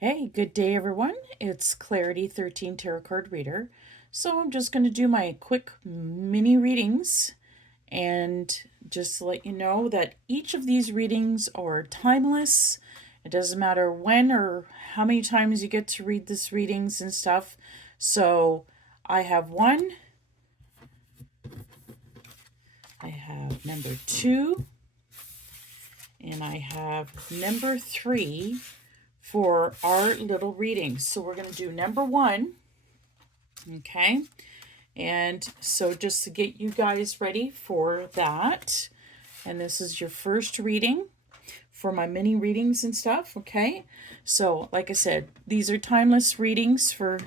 Hey, good day everyone. It's Clarity 13 Tarot Card Reader. So I'm just going to do my quick mini readings and just to let you know that each of these readings are timeless. It doesn't matter when or how many times you get to read these readings and stuff. So I have one, I have number 2, and I have number 3 for our little readings. So we're going to do number 1. Okay, and so just to get you guys ready for that, and this is your first reading for my mini readings and stuff. Okay, so like I said, these are timeless readings for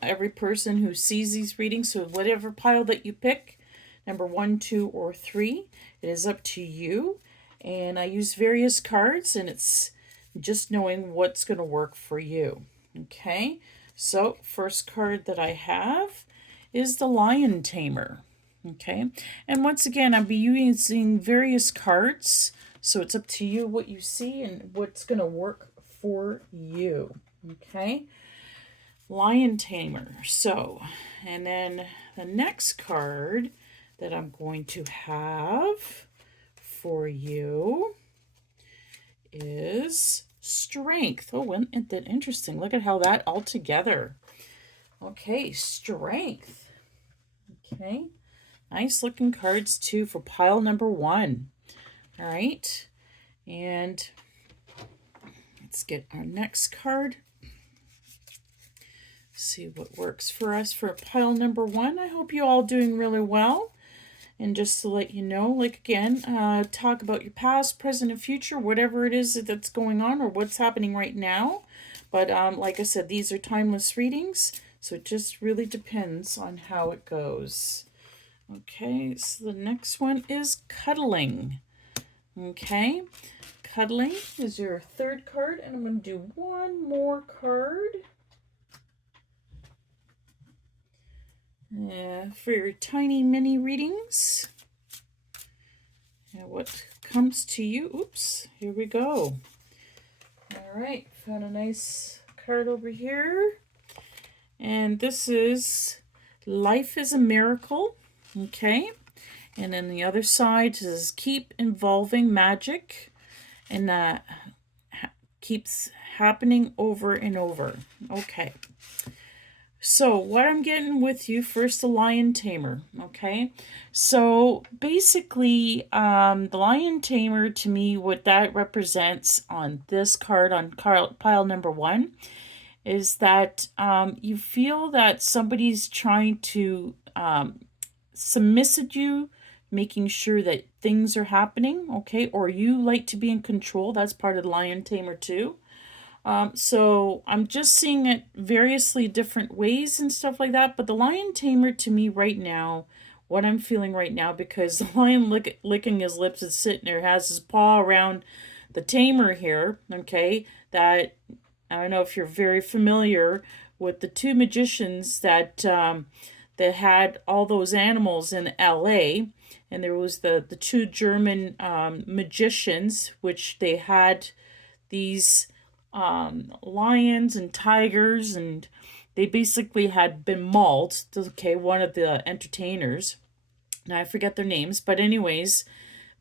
every person who sees these readings. So whatever pile that you pick, number 1, 2, or 3, it is up to you. And I use various cards, and it's just knowing what's going to work for you. Okay, so first card that I have is the Lion Tamer. Okay, and once again, I'll be using various cards, so it's up to you what you see and what's going to work for you. Okay, Lion Tamer. So, and then the next card that I'm going to have for you is Strength. Oh, isn't that interesting? Look at how that all together. Okay, Strength. Okay, nice looking cards too for pile number 1. All right, and let's get our next card. See what works for us for pile number 1. I hope you all doing really well. And just to let you know, like again, talk about your past, present, and future, whatever it is that's going on or what's happening right now. But like I said, these are timeless readings, so it just really depends on how it goes. Okay, so the next one is Cuddling. Okay, Cuddling is your third card, and I'm going to do one more card. For your tiny mini readings. Now what comes to you? Oops, here we go. All right, found a nice card over here. And this is Life is a Miracle. Okay, and then the other side says Keep Involving Magic. And that keeps happening over and over. Okay. So what I'm getting with you, first the Lion Tamer, okay? So basically, the Lion Tamer, to me, what that represents on this card, on pile number 1, is that you feel that somebody's trying to submissive you, making sure that things are happening, okay? Or you like to be in control. That's part of the Lion Tamer too. So I'm just seeing it variously different ways and stuff like that. But the Lion Tamer to me right now, what I'm feeling right now, because the lion licking his lips is sitting there, has his paw around the tamer here, okay, that, I don't know if you're very familiar with the two magicians that that had all those animals in LA. And there was the two German magicians, which they had these lions and tigers, and they basically had been mauled. Okay, one of the entertainers, now I forget their names, but anyways,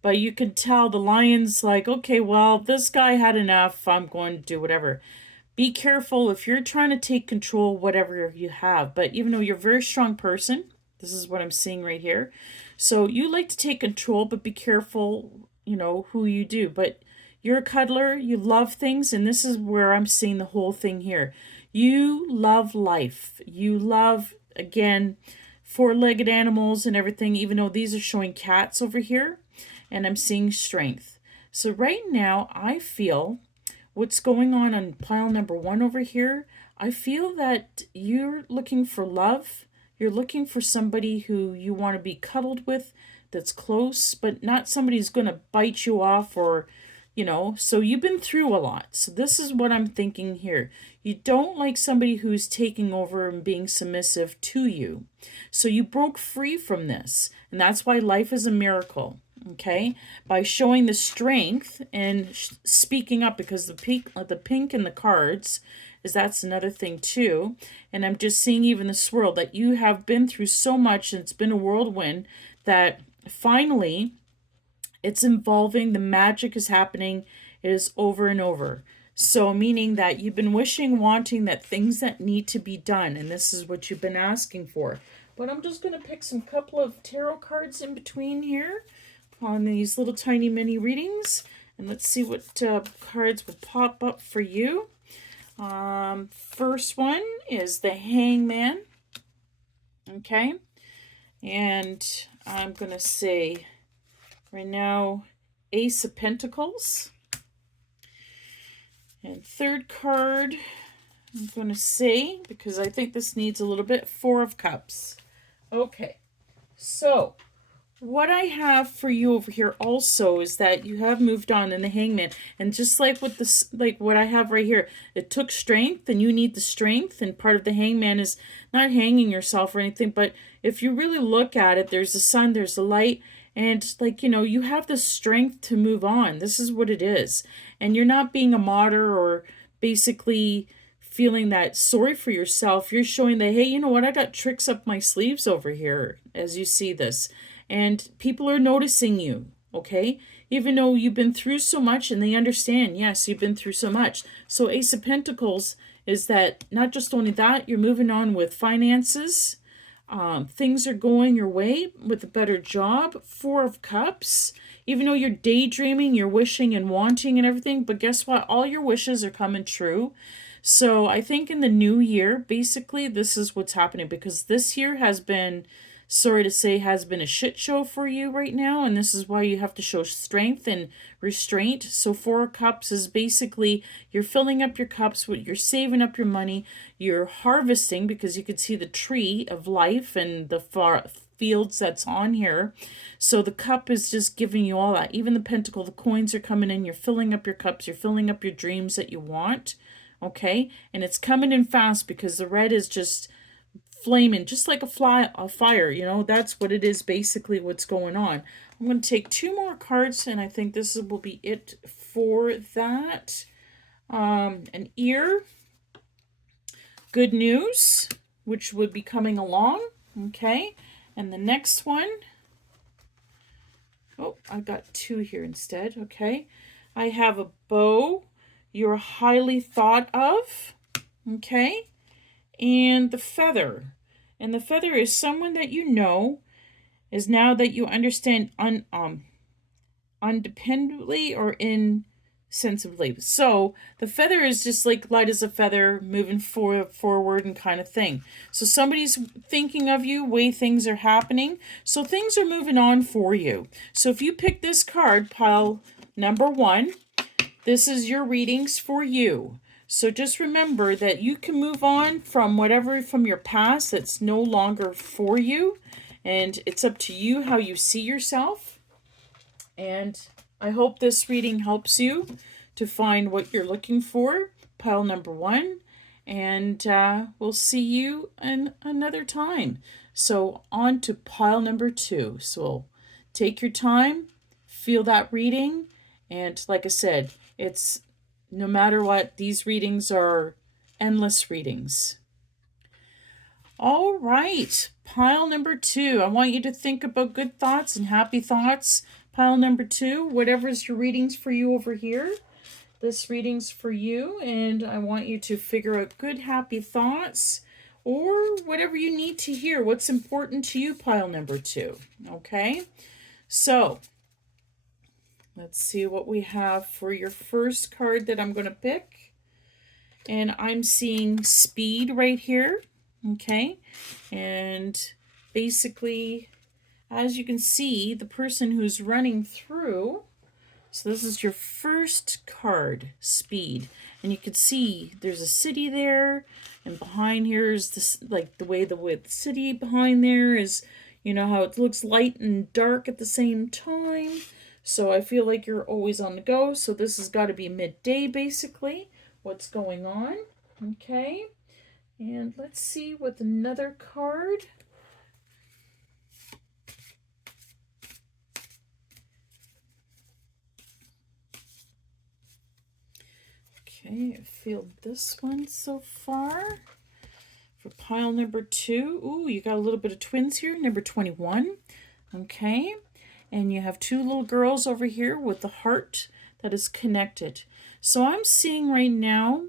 but you could tell the lion's like, okay, well, this guy had enough, I'm going to do whatever. Be careful if you're trying to take control, whatever you have. But even though you're a very strong person, this is what I'm seeing right here. So you like to take control, but be careful, who you do. But you're a cuddler, you love things, and this is where I'm seeing the whole thing here. You love life. You love, again, four-legged animals and everything, even though these are showing cats over here, and I'm seeing strength. So right now, I feel what's going on pile number 1 over here, I feel that you're looking for love. You're looking for somebody who you want to be cuddled with, that's close, but not somebody who's going to bite you off or so you've been through a lot. So this is what I'm thinking here. You don't like somebody who's taking over and being submissive to you. So you broke free from this. And that's why life is a miracle. okay, by showing the strength and speaking up, because the pink in the cards is that's another thing too. And I'm just seeing even the swirl that you have been through so much, and it's been a whirlwind that finally it's involving, the magic is happening. It is over and over. So meaning that you've been wishing, wanting that things that need to be done, and this is what you've been asking for. But I'm just going to pick some couple of tarot cards in between here on these little tiny mini readings. And let's see what cards will pop up for you. First one is the Hangman. Okay. And I'm going to say right now Ace of Pentacles. And third card, I'm going to say, because I think this needs a little bit, Four of Cups. Okay, so what I have for you over here also is that you have moved on in the Hangman. And just like with this, like what I have right here, it took strength and you need the strength. And part of the Hangman is not hanging yourself or anything, but if you really look at it, there's the sun, there's the light. And like, you know, you have the strength to move on. This is what it is. And you're not being a martyr or basically feeling that sorry for yourself. You're showing that, hey, you know what? I got tricks up my sleeves over here as you see this. And people are noticing you, okay? Even though you've been through so much and they understand, yes, you've been through so much. So Ace of Pentacles is that not just only that, you're moving on with finances. Things are going your way with a better job. Four of Cups. Even though you're daydreaming, you're wishing and wanting and everything, but guess what? All your wishes are coming true. So I think in the new year, basically, this is what's happening, because this year has been, sorry to say, has been a shit show for you right now, and this is why you have to show strength and restraint. So Four of Cups is basically you're filling up your cups, you're saving up your money, you're harvesting, because you could see the tree of life and the fields that's on here. So the cup is just giving you all that. Even the pentacle, the coins are coming in, you're filling up your cups, you're filling up your dreams that you want, okay? And it's coming in fast because the red is just flaming, just like a fire, you know. That's what it is, basically what's going on. I'm going to take two more cards, and I think this will be it for that. An ear, good news, which would be coming along, okay? And the next one, oh, I got two here instead, okay? I have a bow, you're highly thought of, okay? And the feather. And the feather is someone that you know is, now that you understand, undependently or insensibly. So the feather is just like light as a feather, moving forward and kind of thing. So somebody's thinking of you, way things are happening. So things are moving on for you. So if you pick this card, pile number 1, this is your readings for you. So just remember that you can move on from whatever from your past that's no longer for you. And it's up to you how you see yourself. And I hope this reading helps you to find what you're looking for. Pile number 1. And we'll see you in another time. So on to pile number 2. So take your time, feel that reading. And like I said, it's no matter what, these readings are endless readings. All right, pile number 2. I want you to think about good thoughts and happy thoughts. Pile number 2, whatever's your readings for you over here. This reading's for you, and I want you to figure out good, happy thoughts or whatever you need to hear. What's important to you, pile number 2. Okay, so let's see what we have for your first card that I'm going to pick. And I'm seeing speed right here. Okay. And basically, as you can see, the person who's running through. So this is your first card, speed. And you can see there's a city there. And behind here is this, like the way the city behind there is, you know, how it looks light and dark at the same time. So I feel like you're always on the go. So this has got to be midday, basically, what's going on. Okay. And let's see with another card. Okay, I feel this one so far. For pile number 2, ooh, you got a little bit of twins here, number 21. Okay, and you have 2 little girls over here with the heart that is connected. So I'm seeing right now,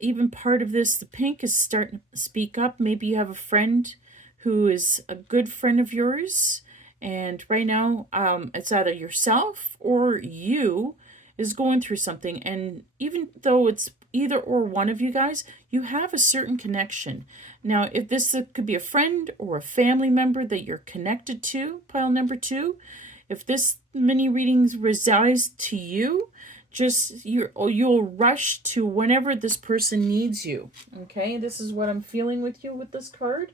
even part of this, the pink is starting to speak up. Maybe you have a friend who is a good friend of yours, and right now it's either yourself or you is going through something, and even though it's either or one of you guys, you have a certain connection. Now, if this could be a friend or a family member that you're connected to, pile number 2, if this mini readings resides to you, just you'll rush to whenever this person needs you. Okay, this is what I'm feeling with you with this card.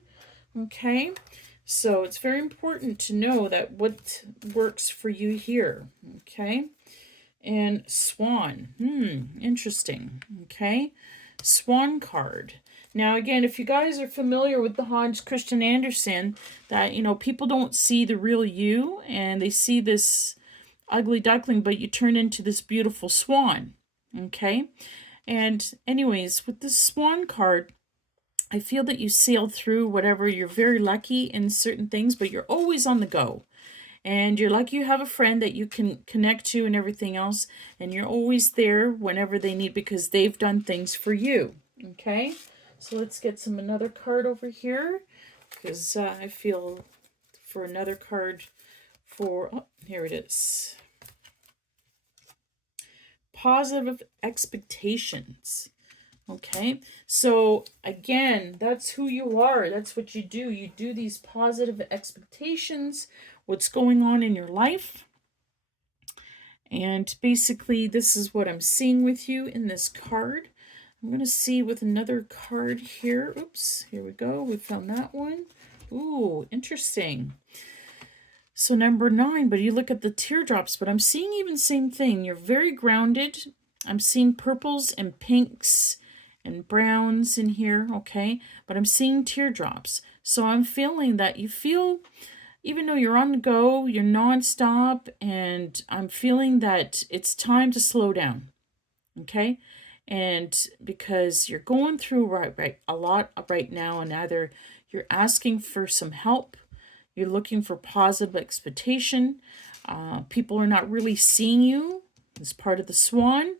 Okay, so it's very important to know that what works for you here. Okay, and swan, interesting. Okay, swan card. Now again, if you guys are familiar with the Hans Christian Andersen, that people don't see the real you, and they see this ugly duckling, but you turn into this beautiful swan. Okay, and anyways, with this swan card, I feel that you sail through whatever. You're very lucky in certain things, but you're always on the go. And you're lucky you have a friend that you can connect to and everything else. And you're always there whenever they need, because they've done things for you. Okay, so let's get another card over here, because I feel for another card for, oh, here it is. Positive expectations. Okay, so again, that's who you are. That's what you do. You do these positive expectations, what's going on in your life. And basically, this is what I'm seeing with you in this card. I'm going to see with another card here. Oops, here we go. We found that one. Ooh, interesting. So number 9, but you look at the teardrops, but I'm seeing even same thing. You're very grounded. I'm seeing purples and pinks and browns in here, okay? But I'm seeing teardrops. So I'm feeling that you feel, even though you're on the go, you're nonstop, and I'm feeling that it's time to slow down, okay? And because you're going through a lot right now, and either you're asking for some help, you're looking for positive expectation, people are not really seeing you as part of the swan.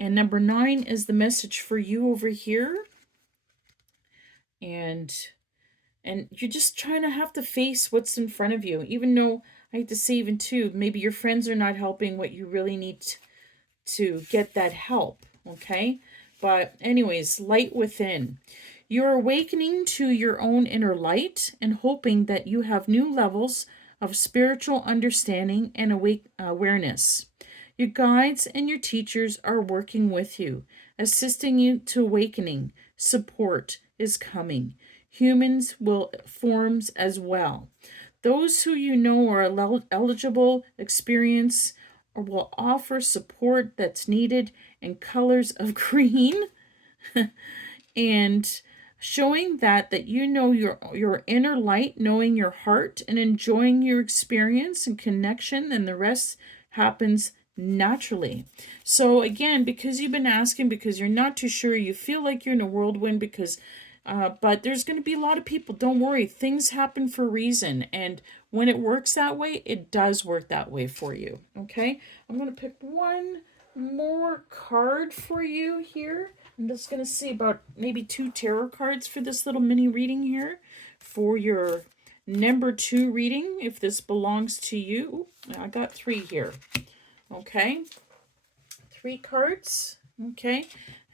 And number 9 is the message for you over here. And you're just trying to have to face what's in front of you. Even though, I hate to say even too, maybe your friends are not helping what you really need to get that help. Okay? But anyways, light within. You're awakening to your own inner light and hoping that you have new levels of spiritual understanding and awareness. Your guides and your teachers are working with you, assisting you to awakening. Support is coming. Humans will forms as well. Those who you know are eligible experience or will offer support that's needed in colors of green and showing that you know your inner light, knowing your heart and enjoying your experience and connection, and the rest happens naturally. So again, because you've been asking, because you're not too sure, you feel like you're in a whirlwind, because but there's going to be a lot of people. Don't worry, things happen for a reason, and when it works that way, it does work that way for you. Okay, I'm going to pick one more card for you here. I'm just going to see about maybe 2 tarot cards for this little mini reading here for your number 2 reading, if this belongs to you. Ooh, I got 3 here. Okay, 3 cards. Okay,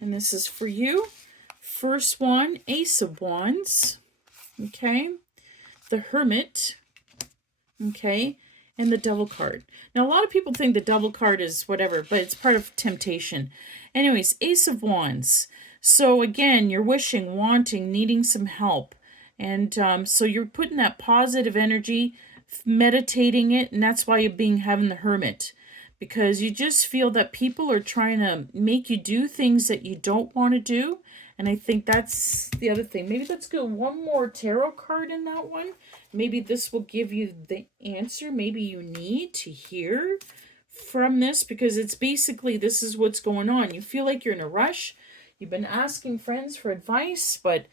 and this is for you. First one, Ace of Wands. Okay, the Hermit. Okay, and the Devil card. Now, a lot of people think the Devil card is whatever, but it's part of temptation. Anyways, Ace of Wands. So again, you're wishing, wanting, needing some help. And so you're putting that positive energy, meditating it, and that's why you're having the Hermit. Because you just feel that people are trying to make you do things that you don't want to do. And I think that's the other thing. Maybe let's go one more tarot card in that one. Maybe this will give you the answer maybe you need to hear from this, because it's basically, this is what's going on. You feel like you're in a rush. You've been asking friends for advice, but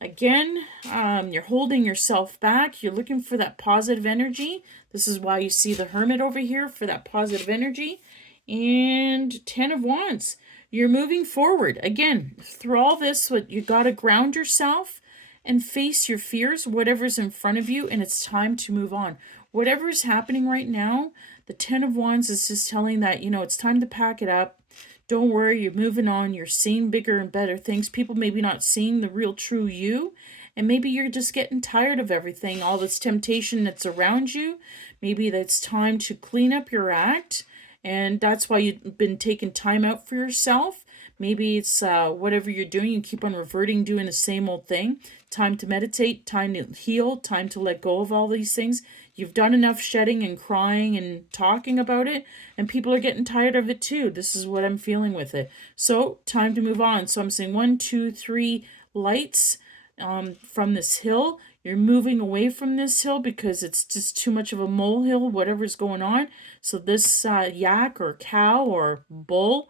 again, you're holding yourself back. You're looking for that positive energy. This is why you see the Hermit over here, for that positive energy. And 10 of Wands. You're moving forward. Again, through all this, you got to ground yourself and face your fears, whatever's in front of you, and it's time to move on. Whatever is happening right now, the 10 of Wands is just telling that, it's time to pack it up. Don't worry, you're moving on. You're seeing bigger and better things. People maybe not seeing the real true you, and maybe you're just getting tired of everything, all this temptation that's around you. Maybe that's time to clean up your act, and that's why you've been taking time out for yourself. Maybe it's whatever you're doing, you keep on reverting, doing the same old thing. Time to meditate, time to heal, time to let go of all these things. You've done enough shedding and crying and talking about it, and people are getting tired of it too. This is what I'm feeling with it. So, time to move on. So I'm saying 1, 2, 3 lights from this hill. You're moving away from this hill because it's just too much of a molehill, whatever's going on. So this yak or cow or bull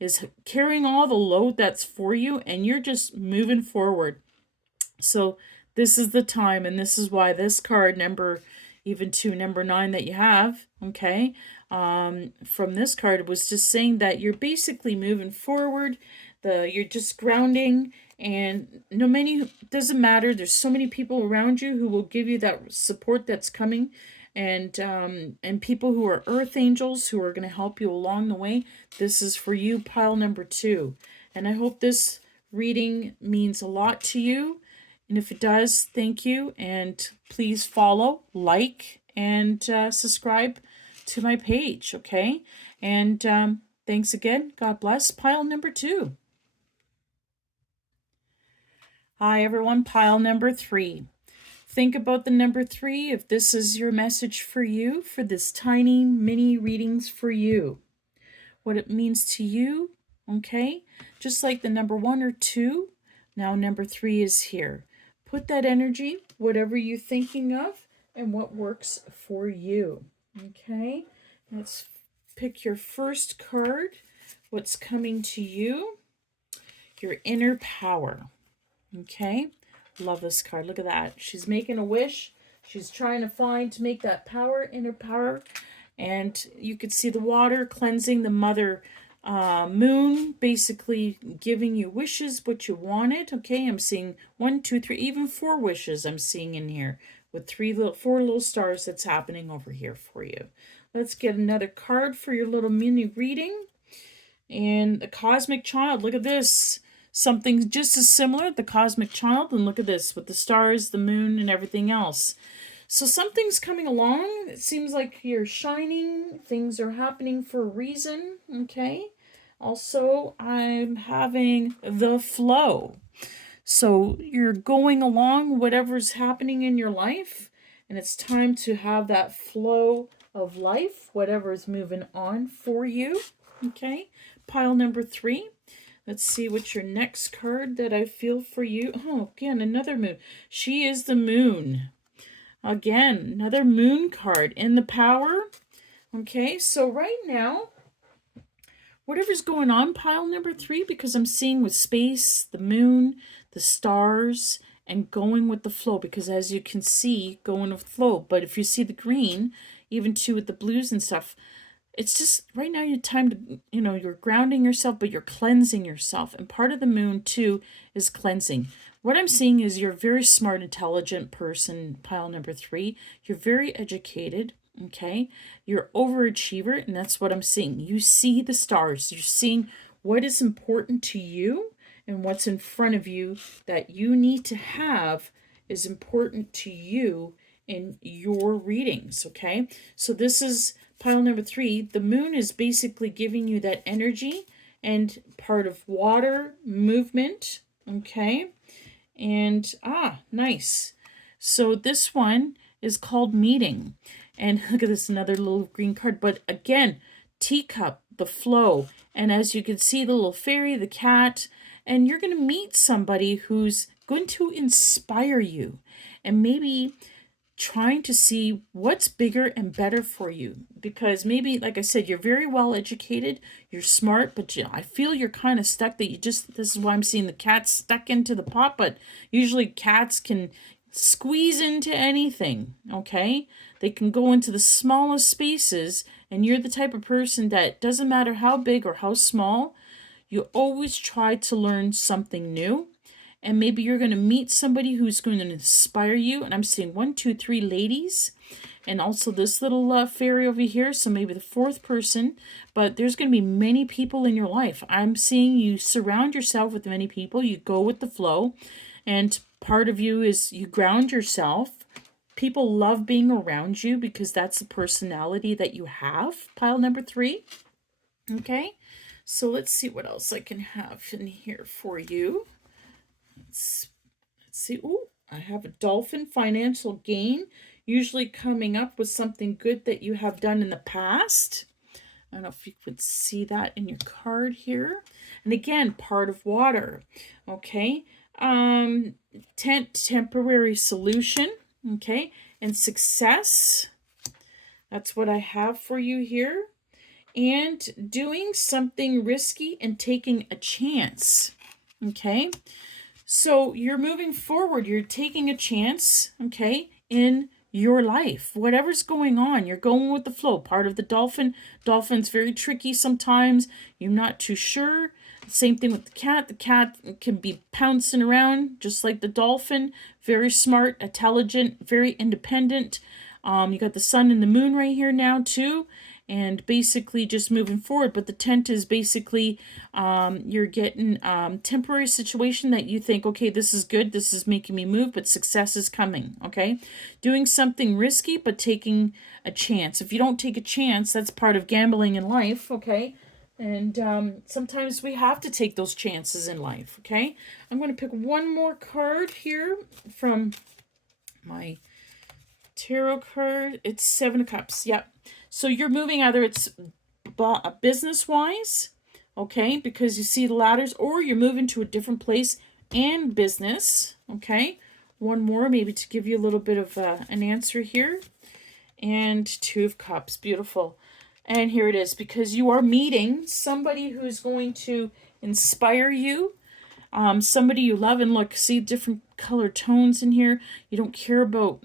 is carrying all the load that's for you, and you're just moving forward. So this is the time, and this is why this card, number 9 that you have, okay, from this card was just saying that you're basically moving forward. You're just grounding, and doesn't matter. There's so many people around you who will give you that support that's coming, and people who are earth angels who are going to help you along the way. This is for you, pile number 2. And I hope this reading means a lot to you. And if it does, thank you. And please follow, like, and subscribe to my page, okay? And thanks again. God bless. Pile number 2. Hi, everyone. Pile number 3. Think about the number 3 if this is your message for you, for this tiny mini readings for you. What it means to you, okay? Just like the number 1 or 2, now number 3 is here. Put that energy, whatever you're thinking of, and what works for you, okay? Let's pick your first card. What's coming to you? Your inner power, okay? Love this card. Look at that. She's making a wish. She's trying to make that power, inner power. And you could see the water cleansing the mother moon, basically giving you wishes, what you wanted. Okay, I'm seeing 1, 2, 3, even 4 wishes I'm seeing in here with 4 little stars that's happening over here for you. Let's get another card for your little mini reading. And the Cosmic Child. Look at this. Something just as similar, the Cosmic Child. And look at this with the stars, the moon, and everything else. So something's coming along. It seems like you're shining. Things are happening for a reason, okay? Also, I'm having the flow. So you're going along whatever's happening in your life, and it's time to have that flow of life, whatever is moving on for you, okay? Pile number 3. Let's see what's your next card that I feel for you. Oh, again, another moon. She is the moon. Again, another moon card in the power. Okay, so right now, whatever's going on, pile number 3, because I'm seeing with space, the moon, the stars, and going with the flow, because as you can see, going with flow. But if you see the green, even too with the blues and stuff, it's just right now your time to, you're grounding yourself, but you're cleansing yourself. And part of the moon too is cleansing. What I'm seeing is you're a very smart, intelligent person, pile number 3. You're very educated, okay? You're overachiever, and that's what I'm seeing. You see the stars. You're seeing what is important to you, and what's in front of you that you need to have is important to you in your readings, okay? So this is pile number 3. The moon is basically giving you that energy and part of water movement, okay? And nice. So this one is called meeting. And look at this, another little green card. But again, teacup, the flow. And as you can see, the little fairy, the cat. And you're going to meet somebody who's going to inspire you. And maybe trying to see what's bigger and better for you, because maybe, like I said, you're very well educated, you're smart, but I feel you're kind of stuck, that this is why I'm seeing the cat stuck into the pot, but usually cats can squeeze into anything, okay? They can go into the smallest spaces, and you're the type of person that doesn't matter how big or how small, you always try to learn something new. And maybe you're going to meet somebody who's going to inspire you. And I'm seeing 1, 2, 3 ladies, and also this little fairy over here. So maybe the fourth person, but there's going to be many people in your life. I'm seeing you surround yourself with many people. You go with the flow, and part of you is you ground yourself. People love being around you because that's the personality that you have. Pile number 3. Okay. So let's see what else I can have in here for you. Let's see. Oh, I have a dolphin financial gain, usually coming up with something good that you have done in the past. I don't know if you could see that in your card here. And again, part of water. Okay. Temporary solution. Okay. And success. That's what I have for you here. And doing something risky and taking a chance. Okay. So you're moving forward. You're taking a chance, okay, in your life. Whatever's going on, you're going with the flow. Part of the dolphin. Dolphin's very tricky sometimes. You're not too sure. Same thing with the cat. The cat can be pouncing around just like the dolphin. Very smart, intelligent, very independent. You got the sun and the moon right here now too. And basically just moving forward. But the tent is basically you're getting temporary situation that you think, okay, this is good, this is making me move, but success is coming, okay? Doing something risky, but taking a chance. If you don't take a chance, that's part of gambling in life, okay? And sometimes we have to take those chances in life, okay? I'm going to pick one more card here from my tarot card. It's 7 of Cups, yep. So you're moving, either it's business-wise, okay, because you see the ladders, or you're moving to a different place and business, okay. One more, maybe to give you a little bit of an answer here. And 2 of Cups, beautiful. And here it is, because you are meeting somebody who's going to inspire you, somebody you love. And look, see different color tones in here. You don't care about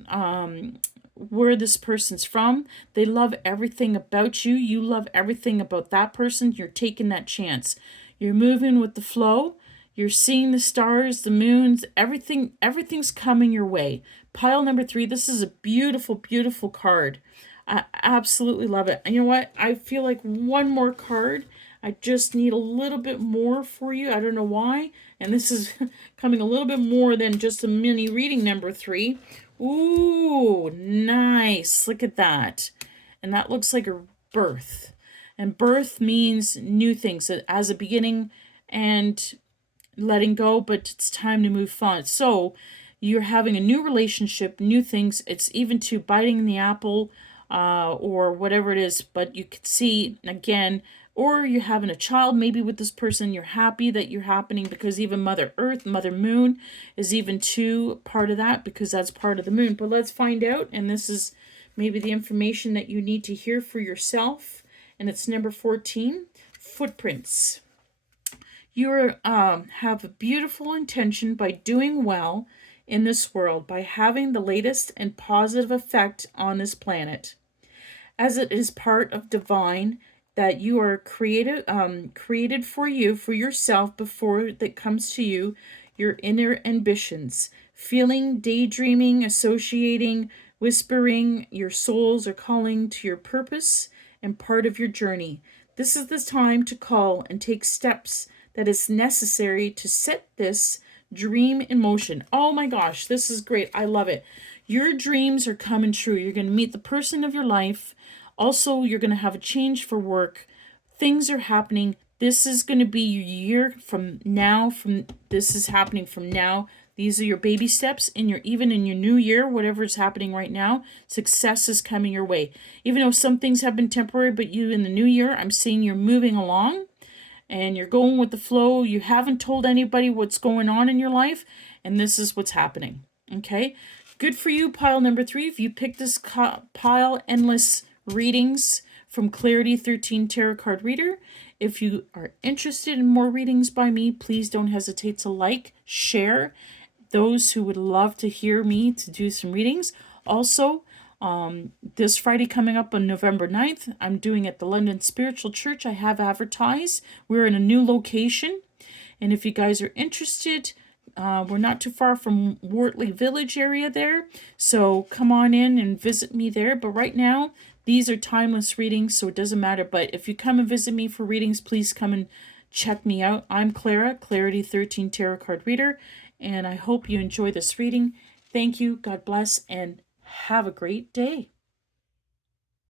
where this person's from. They love everything about you. You love everything about that person. You're taking that chance. You're moving with the flow. You're seeing the stars, the moons, everything's coming your way. Pile number 3, this is a beautiful, beautiful card. I absolutely love it. And you know what? I feel like one more card. I just need a little bit more for you. I don't know why. And this is coming a little bit more than just a mini reading number 3. Ooh, nice. Look at that. And that looks like a birth. And birth means new things, as a beginning and letting go, but it's time to move on. So you're having a new relationship, new things. It's even to biting the apple or whatever it is. But you can see, again, or you're having a child maybe with this person. You're happy that you're happening, because even Mother Earth, Mother Moon is even too part of that, because that's part of the moon. But let's find out. And this is maybe the information that you need to hear for yourself. And it's number 14, footprints. You have a beautiful intention by doing well in this world, by having the latest and positive effect on this planet, as it is part of divine that you are created for you, for yourself, before that comes to you, your inner ambitions, feeling, daydreaming, associating, whispering, your souls are calling to your purpose and part of your journey. This is the time to call and take steps that is necessary to set this dream in motion. Oh my gosh, this is great. I love it. Your dreams are coming true. You're going to meet the person of your life. Also, you're going to have a change for work. Things are happening. This is going to be your year from now. This is happening from now. These are your baby steps even in your new year, whatever is happening right now. Success is coming your way. Even though some things have been temporary, but you in the new year, I'm seeing you're moving along and you're going with the flow. You haven't told anybody what's going on in your life, and this is what's happening. Okay? good for you, pile number 3. If you pick this pile, Endless Readings from Clarity 13 Tarot Card Reader. If you are interested in more readings by me, please don't hesitate to like, share. Those who would love to hear me to do some readings. Also, this Friday coming up on November 9th, I'm doing at the London Spiritual Church. I have advertised. We're in a new location. And if you guys are interested, we're not too far from Wortley Village area there. So come on in and visit me there. But right now, these are timeless readings, so it doesn't matter. But if you come and visit me for readings, please come and check me out. I'm Clara, Clarity 13 Tarot Card Reader. And I hope you enjoy this reading. Thank you. God bless. And have a great day.